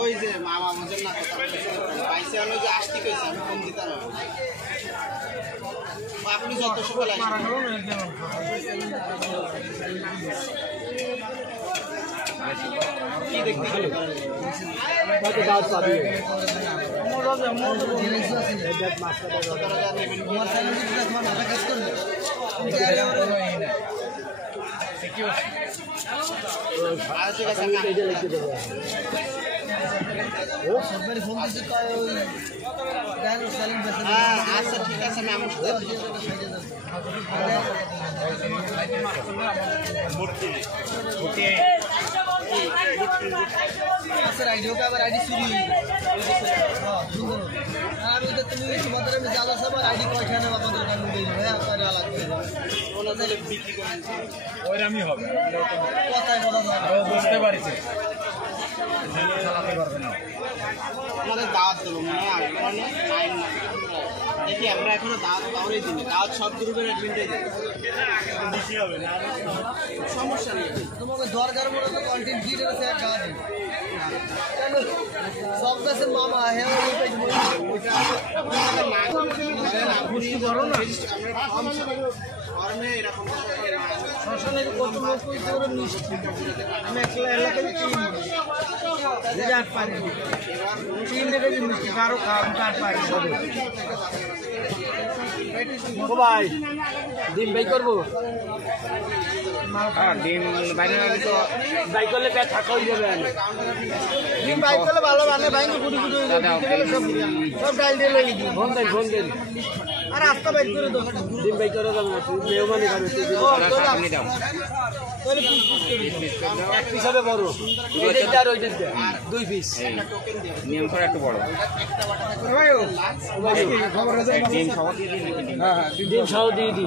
ওই যে মামা মজার না পাইছে আমি যে আসতে কইছি আমি ফোন দিতাম আপনি যত সকাল কি দেখতে গেল কত দাঁত পাবি আচ্ছা ঠিক আছে আমি आईडी होगा आईडी चुरी তুমি তোমাদের আমি জ্বালা সবার আইডি পয়সা নেব আপনাদের কাছে দিয়ে দেব হ্যাঁ করে লাগবে ওনা তাহলে বিক্রি করেন ওইরামই হবে কথাই বলা যায় বুঝতে পারিছে চালাতে পারবে না আমাদের দাওয়াত দেব মনে হয় মানে টাইম না দেখি আমরা এখনো দাওয়াত পাওয়ারই দিই দাওয়াত সব গ্রুপের অ্যাডমিনটাই দিই বেশি হবে না সমস্যা নেই তোমাকে দরকার মনে তো কন্টেন্ট দিয়ে দেবে এক কাজ সব কাছে মামা है ওইটা বুঝতে পারো না ফর্মে এরকম শাসনে কত লোক কই করে মিষ্টি আমি একলা এলাকায় তিন বিরাট পারি তিন টাকা মিষ্টি কারো কার পারি ও ভাই ডিম বাই করব হ্যাঁ ডিম বাইরে তো বাই করলে পেট থাকা হয়ে যাবে ডিম বাই করলে ভালো বানে ভাই গুড়ি গুড়ি সব ডাল দিয়ে লই দিই ফোন দেন আর রাস্তা বাইর করে দাও ডিম বাই করে দাও মেহমানি খাবে তুমি দাও তাহলে এক পিস হবে বড় এইটা আর ওইটা দুই পিস নিয়ম করে একটু বড় ডিম সহ দিয়ে দিই হ্যাঁ ডিম সহ দিয়ে দিই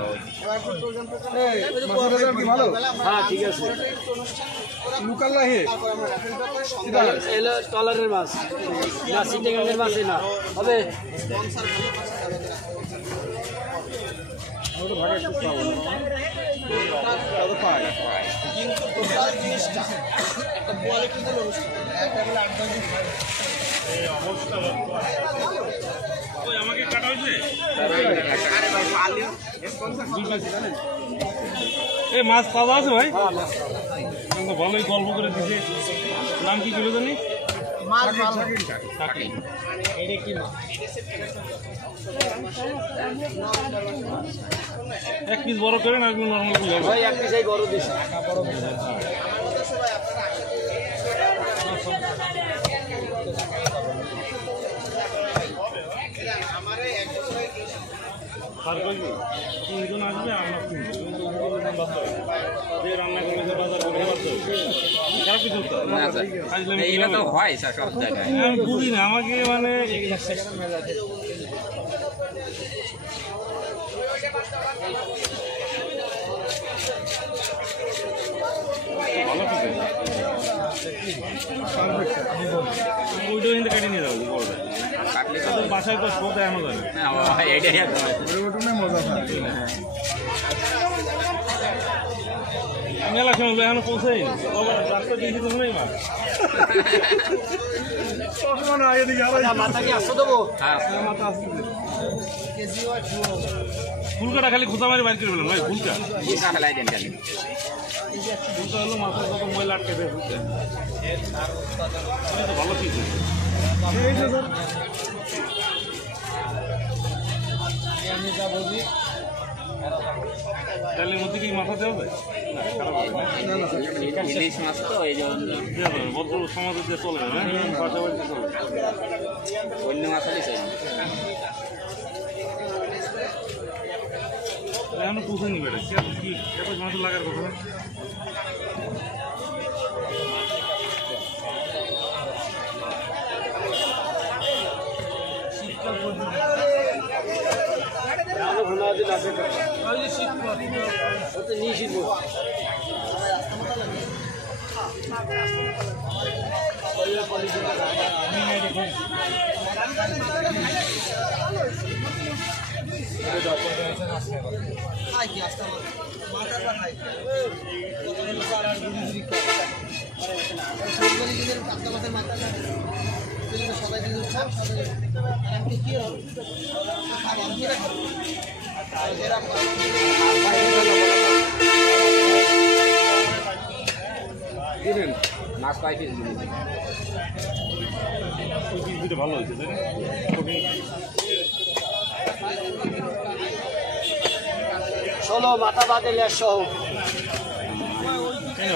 কি ভালো হ্যাঁ ঠিক আছে লোকাল লাহে এলো টলারের মাছ না সিটেঙ্গের মাছ না হবে স্পন্সর ভালো ভাগে একটু পাবো কত পায় কিন্তু টোটাল জিনিসটা একটা কোয়ালিটি দিল একটা বলে 8-10 দিন এই অবস্থা ওই আমাকে কাটা হইছে আরে ভাই পালি স্পন্সর জানেন এই মাছ পাওয়া আছে ভাই হ্যাঁ তো ভালোই গল্প করে দিছে নাম কি বলে জানি মাছ থাকে এইটা কি মাছ এক পিস বড় করে না এগুলো নরমাল কি হবে ভাই এক পিস এই বড় দিছে টাকা বড় দিছে আমাদের সবাই আপনারা একসাথে আমারে এক বছর আর কই তিনজন আসবে আমরা তিনজন যে রান্না করে যে বাজার করে বাজার খারাপ কিছু তো না এইটা তো হয় সব জায়গায় আমি বুঝি না আমাকে মানে ভালো ওইটা কিন্তু কেটে নিয়ে যাবো বড়টা কাটলে তো বাসায় তো শো দেয় আমার এইটাই মজা মেলা সময় এখনো পৌঁছাই রাস্তা দিয়েছি তো মনে হয় মাথা কি আসতে দেবো মাথা আসতে ফুলকাটা খালি খুঁজা মারি বাইর করে ফেলেন ভাই ফুলকা ফেলাই দেন ফুলকা হলো মাথার কত ময়লা আটকে দেয় ফুলকা তো ভালো ঠিক আমি যা বলি ডালের মধ্যে কি মাথা দেওয়া যায় ইলিশ মাছ তো এই জন্য ভদ্র সমাজে চলে পাশাপাশি চলে অন্য মাছ হলে এখনো পৌঁছায়নি বেটা কি এত মাছ লাগার কথা না মাছ পাই পিস দিতে ভালো হয়েছে তাই না ষোলো মাথা বাদে সহ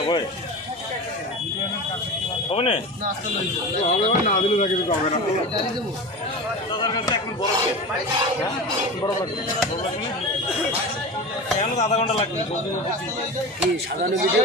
ভাই হবে না না দিলে থাকে হবে না দাদার কাছে এখন বরফ বরফ লাগবে আধা ঘন্টা লাগবে কি সাজানো ভিডিও